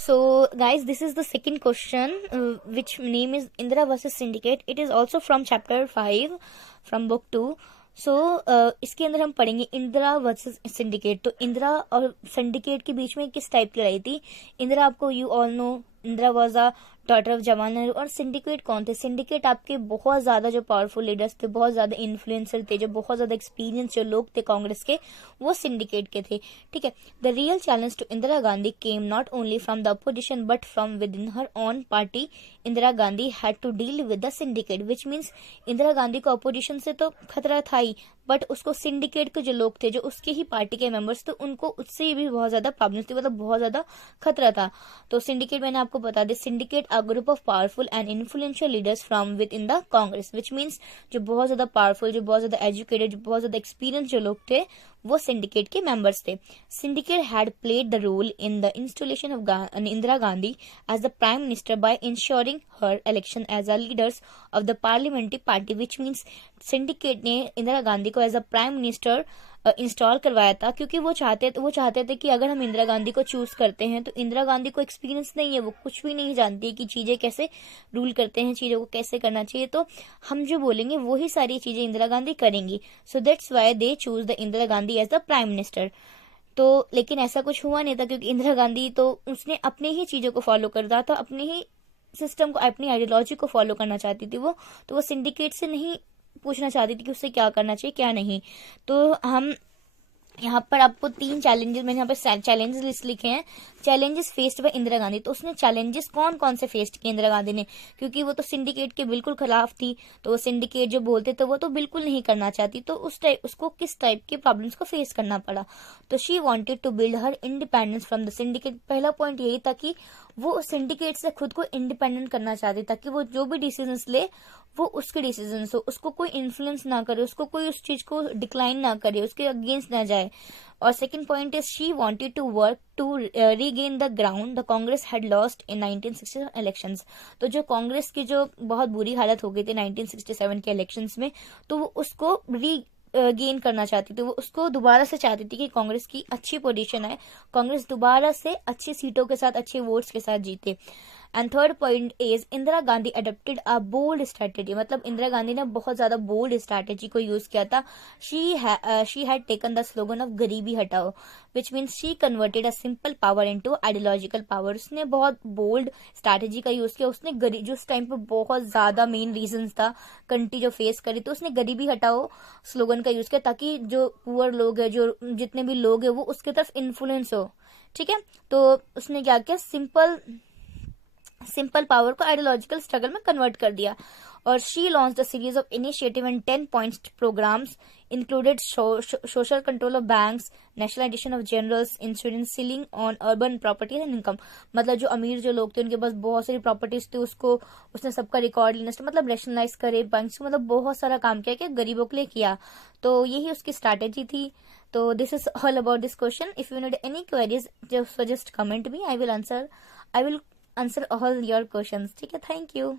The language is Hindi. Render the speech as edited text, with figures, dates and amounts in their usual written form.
So, guys, this is the second question, which name is Indira versus Syndicate. It is also from chapter 5 from book 2. सो इसके अंदर हम पढ़ेंगे इंदिरा वर्सेस सिंडिकेट। तो इंदिरा और सिंडिकेट के बीच में किस टाइप की लड़ाई थी। इंदिरा, आपको you all know, Indira was a daughter of Jawaharlal Nehru. और सिंडिकेट कौन थे? सिंडिकेट आपके बहुत ज्यादा जो पावरफुल लीडर्स थे, बहुत ज्यादा इन्फ्लुएंसर थे, जो बहुत ज्यादा एक्सपीरियंस जो लोग थे कांग्रेस के, वो सिंडिकेट के थे। ठीक है। The real challenge to Indira Gandhi came not only from the opposition but from within her own party. Indira Gandhi had to deal with the syndicate, which means Indira Gandhi को अपोजिशन से तो खतरा था ही, बट उसको सिंडिकेट के जो लोग थे, जो उसके ही पार्टी के मेंबर्स थे, उनको उससे भी बहुत ज्यादा प्रॉब्लम थी, मतलब बहुत ज्यादा खतरा था। तो सिंडिकेट, मैंने आपको बता दिया, syndicate a group of powerful and influential leaders from with in the Congress, which means जो बहुत ज्यादा पावरफुल, जो बहुत ज्यादा एजुकेटेड, जो बहुत ज्यादा एक्सपीरियंस जो लोग थे, वो सिंडिकेट के मेंबर्स थे। Syndicate had played the role in the installation of Indira Gandhi as the prime minister by ensuring her election as a leaders of the parliamentary party, which means syndicate ने इंदिरा गांधी को as a prime minister install करवाया था, क्योंकि वो चाहते थे कि अगर हम इंदिरा गांधी को चूज करते हैं तो इंदिरा गांधी को एक्सपीरियंस नहीं है, वो कुछ भी नहीं जानती है कि चीजें कैसे रूल करते हैं, चीजों को कैसे करना चाहिए, तो हम जो बोलेंगे वही सारी चीजें इंदिरा गांधी करेंगी। So that's why they choose the Indira Gandhi as the prime minister. तो लेकिन ऐसा कुछ हुआ नहीं था, क्योंकि इंदिरा गांधी तो उसने अपने ही चीजों को फॉलो कर रहा था, अपने ही सिस्टम को, अपनी आइडियोलॉजी को फॉलो करना चाहती थी वो, तो वो सिंडिकेट से नहीं पूछना चाहती थी कि उससे क्या करना चाहिए क्या नहीं। तो हम यहाँ पर आपको 3 चैलेंजेस, मैंने यहाँ पर चैलेंजेस लिस्ट लिखे हैं। Challenges faced by Indira Gandhi, तो उसने चैलेंजेस कौन कौन से फेस्ड किए इंदिरा गांधी ने, क्योंकि वो तो सिंडिकेट के बिल्कुल खिलाफ थी, तो वो सिंडिकेट जो बोलते थे वो तो बिल्कुल नहीं करना चाहती, तो उसको किस टाइप के प्रॉब्लम्स को फेस करना पड़ा। तो she wanted to build her independence from the syndicate. पहला पॉइंट यही था कि वो सिंडिकेट से खुद को इंडिपेंडेंट करना चाहती, ताकि वो जो भी डिसीजंस ले वो उसके डिसीजंस हो, उसको कोई इन्फ्लुएंस ना करे, उसको कोई उस चीज को डिक्लाइन ना करे, उसके अगेंस्ट ना जाए। और second point is she wanted to work to regain the ground the Congress had lost in 1967 elections. तो जो कांग्रेस की जो बहुत बुरी हालत हो गई थी 1967 के इलेक्शंस में, तो वो उसको गेन करना चाहती थी, वो उसको दोबारा से चाहती थी कि कांग्रेस की अच्छी पोजीशन है, कांग्रेस दोबारा से अच्छी सीटों के साथ, अच्छे वोट्स के साथ जीते। And third point is Indira Gandhi adopted a bold strategy, मतलब इंदिरा गांधी ने बहुत ज्यादा बोल्ड स्ट्रेटेजी को यूज किया था। She had taken the slogan of गरीबी हटाओ, which means she converted a simple power into ideological power. उसने बहुत बोल्ड स्ट्रेटेजी का यूज किया, उसने जो उस टाइम पे बहुत ज्यादा मेन रीजन था कंट्री जो फेस करी, तो उसने गरीबी हटाओ स्लोगन का यूज किया, ताकि जो पुअर लोग है, जो जितने भी लोग है, वो उसके तरफ इन्फ्लुएंस हो। ठीक है। तो उसने क्या किया, सिंपल पावर को आइडियोलॉजिकल स्ट्रगल में कन्वर्ट कर दिया। और she launch a series of initiative and 10 points programs included social control of banks, nationalization of generals insurance, ceiling on urban property and income. मतलब जो अमीर जो लोग थे, उनके पास बहुत सारी प्रॉपर्टीज थी, उसको उसने सबका रिकॉर्ड लिस्ट मतलब रेशनलाइज करे बैंक्स, मतलब बहुत सारा काम किया, गरीबों के लिए किया। तो यही उसकी स्ट्रैटेजी थी। तो this is all about this question. If you need any queries just comment me, I will answer all your questions. ठीक है, थैंक यू।